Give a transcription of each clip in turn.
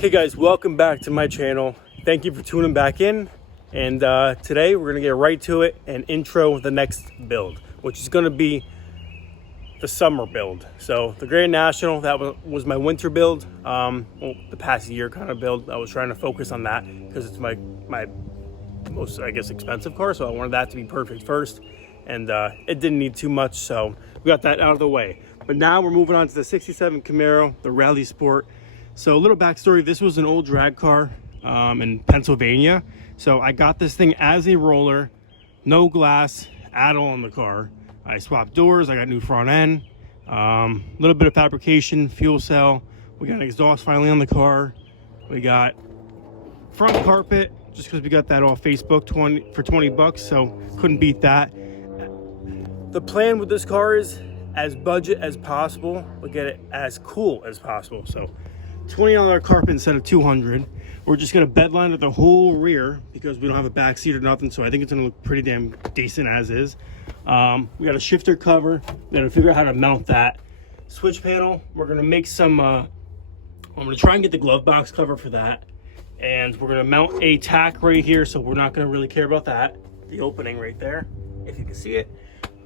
Hey guys, welcome back to my channel. Thank you for tuning back in. And today we're gonna get right to it and intro the next build, which is gonna be the summer build. So the Grand National, that was my winter build. Well, the past year kind of build. I was trying to focus on that because it's my most, I guess, expensive car. So I wanted that to be perfect first. And it didn't need too much, so we got that out of the way. But now we're moving on to the 67 Camaro, the Rally Sport. So a little backstory, this was an old drag car in Pennsylvania. So I got this thing as a roller, no glass at all in the car. I swapped doors, I got new front end, a little bit of fabrication, fuel cell. We got an exhaust finally on the car. We got front carpet, just because we got that off Facebook for 20 bucks, so couldn't beat that. The plan with this car is as budget as possible, but get it as cool as possible. So $20 carpet instead of $200. We're just gonna bedline the whole rear because we don't have a back seat or nothing, so I think it's gonna look pretty damn decent as is. We got a shifter cover. We gotta figure out how to mount that. Switch panel, we're gonna make some, I'm gonna try and get the glove box cover for that. And we're gonna mount a tack right here, so we're not gonna really care about that. The opening right there, if you can see it.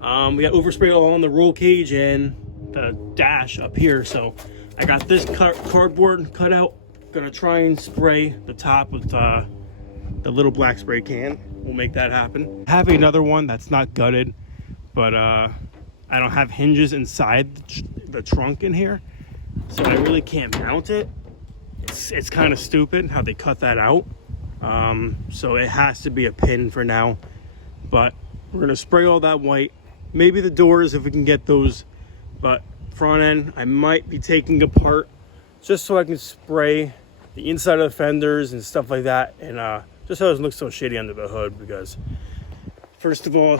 We got overspray all on the roll cage and the dash up here, so I got this cardboard cut out. Gonna try and spray the top with the little black spray can. We'll make that happen. I have another one that's not gutted, but I don't have hinges inside the trunk in here, so I really can't mount it. It's kind of stupid how they cut that out. So it has to be a pin for now, but we're gonna spray all that white. Maybe the doors if we can get those, but front end I might be taking apart just so I can spray the inside of the fenders and stuff like that, and just so it doesn't look so shitty under the hood. Because first of all,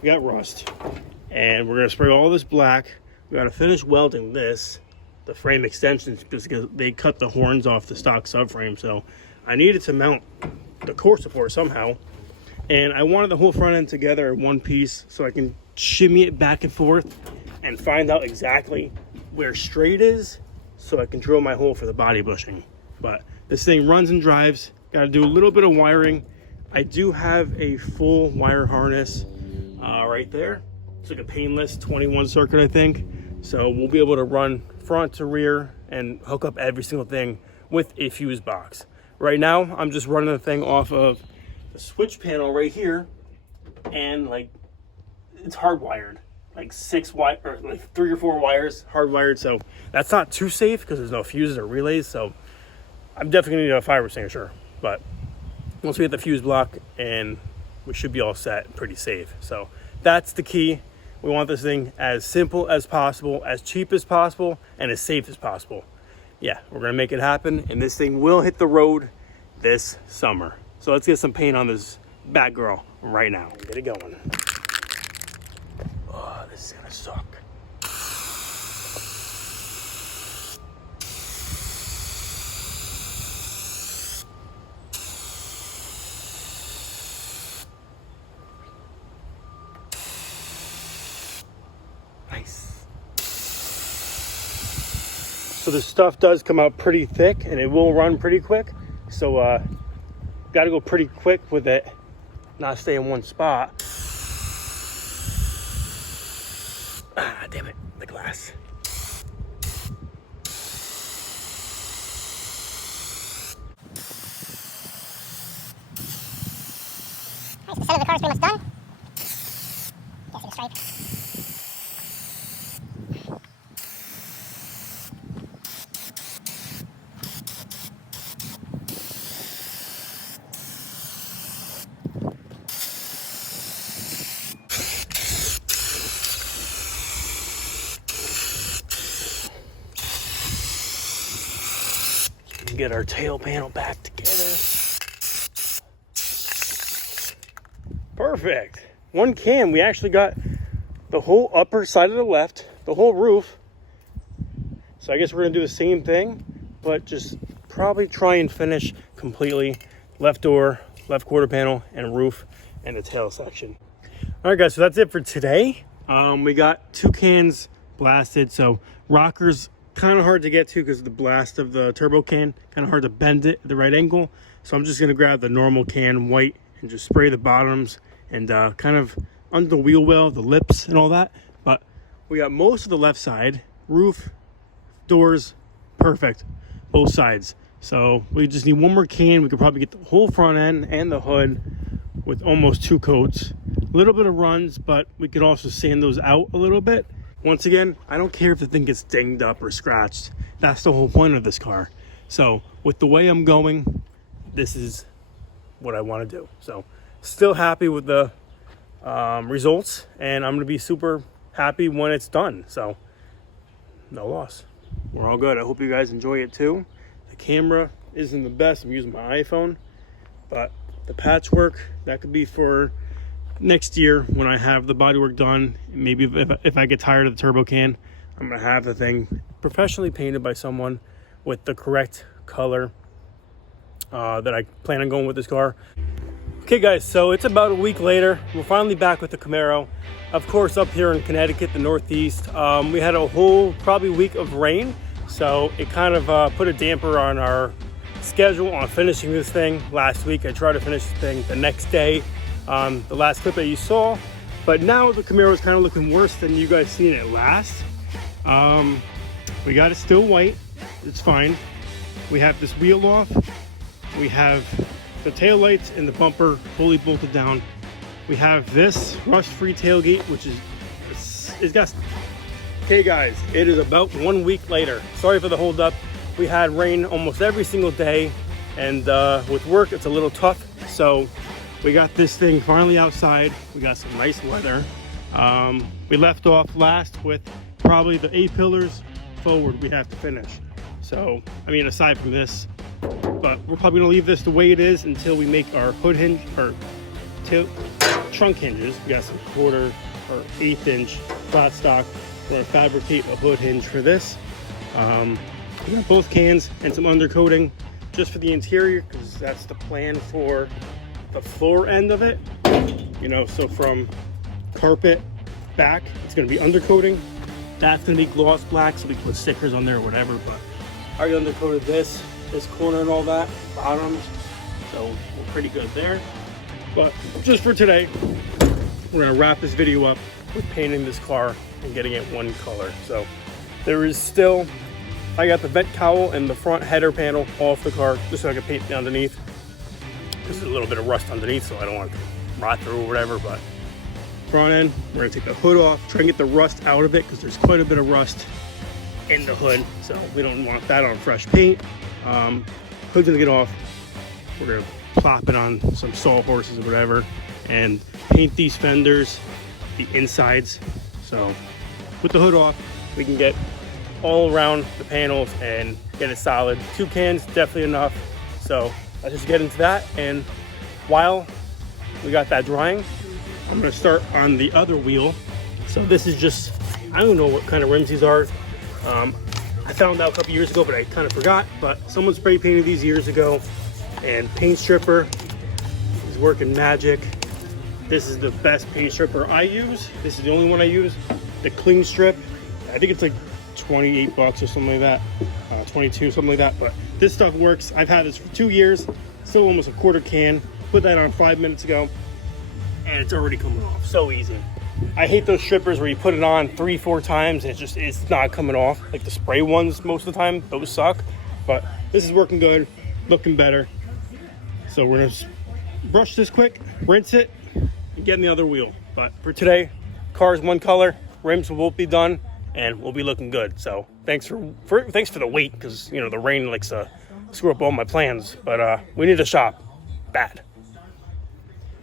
we got rust, and we're gonna spray all this black. We gotta finish welding the frame extensions, because they cut the horns off the stock subframe, so I needed to mount the core support somehow, and I wanted the whole front end together in one piece so I can shimmy it back and forth and find out exactly where straight is, so I can drill my hole for the body bushing. But this thing runs and drives. Got to do a little bit of wiring. I do have a full wire harness right there. It's like a painless 21 circuit, I think. So we'll be able to run front to rear and hook up every single thing with a fuse box. Right now, I'm just running the thing off of the switch panel right here, and like it's hardwired. Like 3 or 4 wires hardwired, so that's not too safe because there's no fuses or relays. So I'm definitely gonna need a fire extinguisher, but once we get the fuse block, and we should be all set, pretty safe. So that's the key. We want this thing as simple as possible, as cheap as possible, and as safe as possible. Yeah, we're gonna make it happen, and this thing will hit the road this summer. So let's get some paint on this bad girl right now. Get it going. Oh, this is gonna suck. Nice. So the stuff does come out pretty thick, and it will run pretty quick. So got to go pretty quick with it, not stay in one spot. Ah, damn it, the glass. Nice, the center of the car is pretty much done. Can't see the stripe. Get our tail panel back together. Perfect. One cam, we actually got the whole upper side of the left, the whole roof. So I guess we're gonna do the same thing, but just probably try and finish completely left door, left quarter panel, and roof, and the tail section. All right guys, so that's it for today. We got 2 cans blasted, so rockers kind of hard to get to because of the blast of the turbo can. Kind of hard to bend it at the right angle. So I'm just going to grab the normal can white and just spray the bottoms and kind of under the wheel well, the lips and all that. But we got most of the left side, roof, doors, perfect, both sides. So we just need one more can. We could probably get the whole front end and the hood with almost 2 coats. A little bit of runs, but we could also sand those out a little bit. Once again, I don't care if the thing gets dinged up or scratched. That's the whole point of this car. So with the way I'm going, this is what I want to do. So still happy with the results, and I'm going to be super happy when it's done. So no loss. We're all good. I hope you guys enjoy it too. The camera isn't the best. I'm using my iPhone, but the patchwork, that could be for next year when I have the bodywork done. Maybe if I get tired of the turbo can, I'm gonna have the thing professionally painted by someone with the correct color that I plan on going with this car. Okay guys, so it's about a week later. We're finally back with the Camaro. Of course, up here in Connecticut, the Northeast, we had a whole probably week of rain, so it kind of put a damper on our schedule on finishing this thing. Last week I tried to finish this thing the next day, the last clip that you saw, but now the Camaro is kind of looking worse than you guys seen it last. We got it still white, it's fine. We have this wheel off, we have the tail lights and the bumper fully bolted down. We have this rust-free tailgate, which is, it's got. Okay guys, it is about 1 week later. Sorry for the hold up. We had rain almost every single day, and with work it's a little tough. So we got this thing finally outside. We got some nice weather. We left off last with probably the A-pillars forward we have to finish. So, I mean, aside from this, but we're probably gonna leave this the way it is until we make our hood hinge, or trunk hinges. We got some 1/4 or 1/8 inch flat stock. We're gonna fabricate a hood hinge for this. We got both cans and some undercoating just for the interior, because that's the plan for the floor end of it. You know, so from carpet back, it's gonna be undercoating. That's gonna be gloss black, so we can put stickers on there or whatever. But I already undercoated this corner and all that, bottoms. So we're pretty good there. But just for today, we're gonna wrap this video up with painting this car and getting it one color. So there is still, I got the vent cowl and the front header panel off the car just so I can paint the underneath. There's a little bit of rust underneath, so I don't want it to rot through or whatever. But front end, we're gonna take the hood off, try and get the rust out of it, because there's quite a bit of rust in the hood, so we don't want that on fresh paint. Hood's gonna get off. We're gonna plop it on some sawhorses or whatever and paint these fenders, the insides. So with the hood off, we can get all around the panels and get it solid. 2 cans, definitely enough. So let's just get into that. And while we got that drying, I'm gonna start on the other wheel. So this is just, I don't know what kind of rims these are. I found out a couple years ago, but I kind of forgot. But someone spray painted these years ago, and paint stripper is working magic. This is the best paint stripper I use. This is the only one I use. The clean strip, I think it's like 28 bucks or something like that, 22, something like that. But this stuff works. I've had this for 2 years, still almost a 1/4 can. Put that on 5 minutes ago, and it's already coming off. So easy. I hate those strippers where you put it on 3-4 times and it's not coming off. Like the spray ones most of the time, those suck. But this is working good, looking better. So we're gonna brush this quick, rinse it, and get in the other wheel. But for today, car's one color, rims will both be done, and we'll be looking good. So thanks for the wait, because you know the rain likes to screw up all my plans. But we need to shop bad.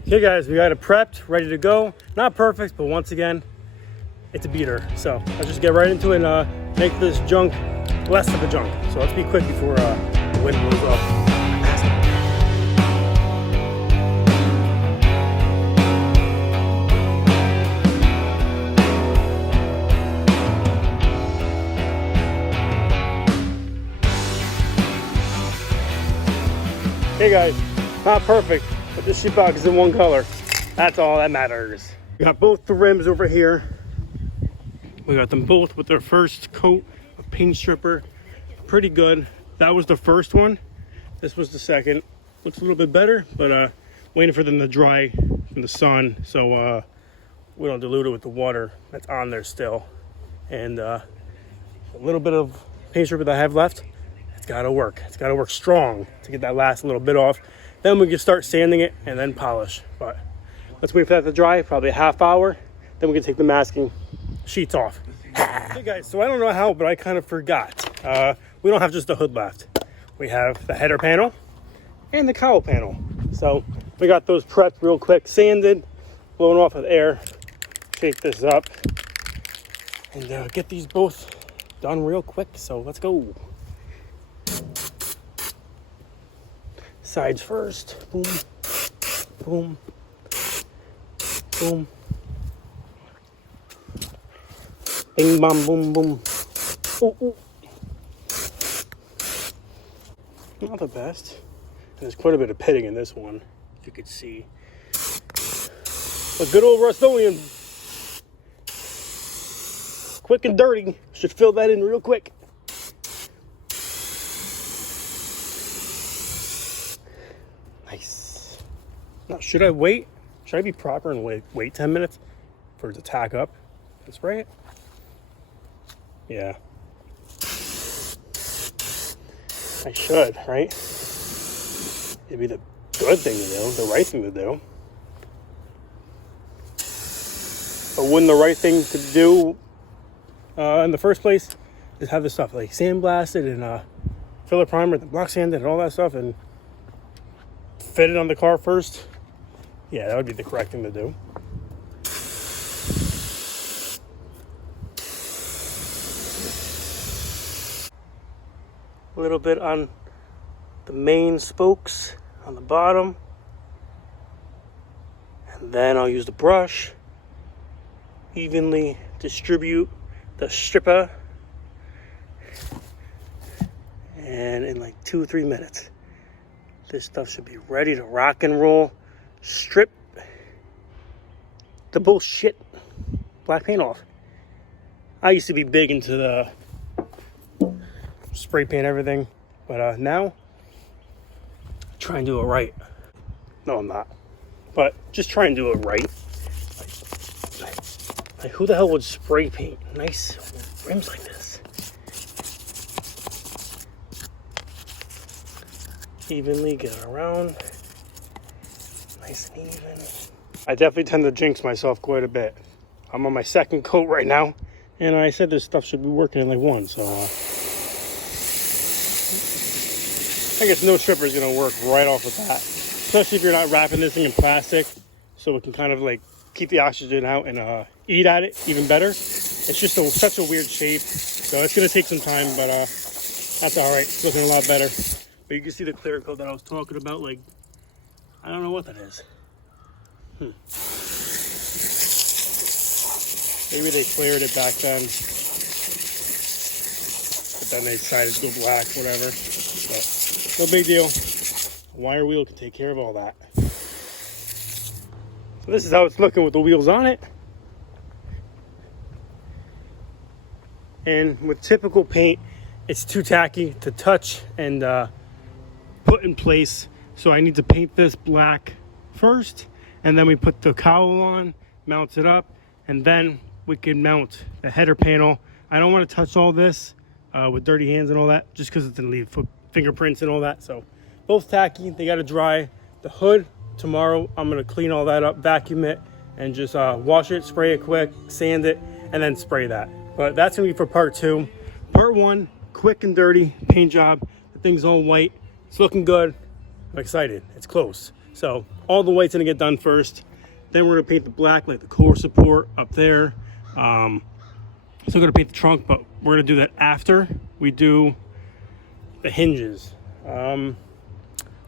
Okay guys, we got it prepped, ready to go. Not perfect, but once again, it's a beater. So let's just get right into it and make this junk less of a junk. So let's be quick before the wind blows up. Hey guys, not perfect, but this sheepbox is in one color. That's all that matters. We got both the rims over here. We got them both with their first coat of paint stripper. Pretty good. That was the first one. This was the second. Looks a little bit better, but waiting for them to dry from the sun, so we don't dilute it with the water that's on there still. And a little bit of paint stripper that I have left, it's gotta work. It's gotta work strong to get that last little bit off. Then we can start sanding it and then polish. But let's wait for that to dry, probably a half hour. Then we can take the masking sheets off. Hey guys, so I don't know how, but I kind of forgot. We don't have just the hood left. We have the header panel and the cowl panel. So we got those prepped real quick, sanded, blown off with air. Shake this up and get these both done real quick. So let's go. Sides first. Boom, boom, boom. Bing, bam, boom, boom. Ooh, ooh. Not the best. And there's quite a bit of pitting in this one, if you could see. A good old Rust-Oleum. Quick and dirty. Should fill that in real quick. Nice. Now, should I wait? Should I be proper and wait 10 minutes for it to tack up and spray it? Yeah. I should, right? It'd be the good thing to do, the right thing to do. But wouldn't the right thing to do in the first place is have this stuff like sandblasted and filler primer, and block sanded and all that stuff and fit it on the car first? Yeah, that would be the correct thing to do. A little bit on the main spokes on the bottom, and then I'll use the brush, evenly distribute the stripper, and in like 2-3 minutes this stuff should be ready to rock and roll. Strip the bullshit black paint off. I used to be big into the spray paint everything, but now try and do it right. No, I'm not, but just try and do it right. Like who the hell would spray paint nice rims like this? Evenly get it around, nice and even. I definitely tend to jinx myself quite a bit. I'm on my second coat right now, and I said this stuff should be working in like one, so I guess no stripper is going to work right off the bat, especially if you're not wrapping this thing in plastic, so it can kind of like keep the oxygen out and eat at it even better. It's just such a weird shape, so it's going to take some time, but that's all right. It's looking a lot better. But you can see the clear coat that I was talking about. Like, I don't know what that is. Maybe they cleared it back then, but then they decided to go black, whatever. But no big deal. A wire wheel can take care of all that. So this is how it's looking with the wheels on it. And with typical paint, it's too tacky to touch and put in place. So I need to paint this black first, and then we put the cowl on, mount it up, and then we can mount the header panel. I don't want to touch all this with dirty hands and all that, just because it's gonna leave fingerprints and all that. So both tacky, they gotta dry. The hood, tomorrow I'm gonna clean all that up, vacuum it, and just wash it, spray it quick, sand it, and then spray that. But that's gonna be for part 2. Part 1, quick and dirty paint job. The thing's all white. It's looking good. I'm excited. It's close. So all the white's gonna get done first. Then we're gonna paint the black, like the core support up there. Still gonna paint the trunk, but we're gonna do that after we do the hinges. We're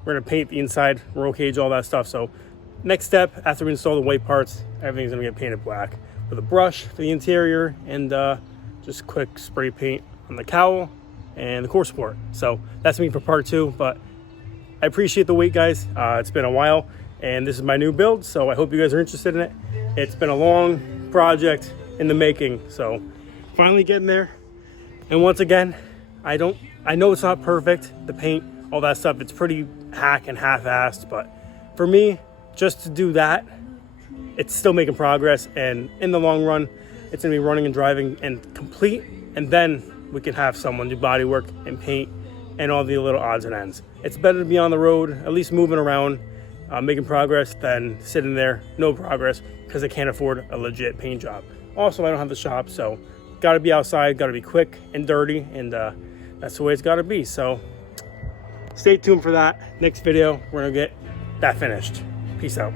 gonna paint the inside, roll cage, all that stuff. So next step, after we install the white parts, everything's gonna get painted black with a brush for the interior and just quick spray paint on the cowl and the core support. So that's me for part 2, but I appreciate the wait, guys. It's been a while, and this is my new build, so I hope you guys are interested in it. It's been a long project in the making, so finally getting there. And once again, I know it's not perfect, the paint, all that stuff, it's pretty hack and half-assed, but for me, just to do that, it's still making progress, and in the long run, it's gonna be running and driving and complete, and then we can have someone do body work and paint and all the little odds and ends. It's better to be on the road, at least moving around, making progress, than sitting there, no progress, because I can't afford a legit paint job. Also, I don't have the shop, so gotta be outside, gotta be quick and dirty, and that's the way it's gotta be. So stay tuned for that. Next video, we're gonna get that finished. Peace out.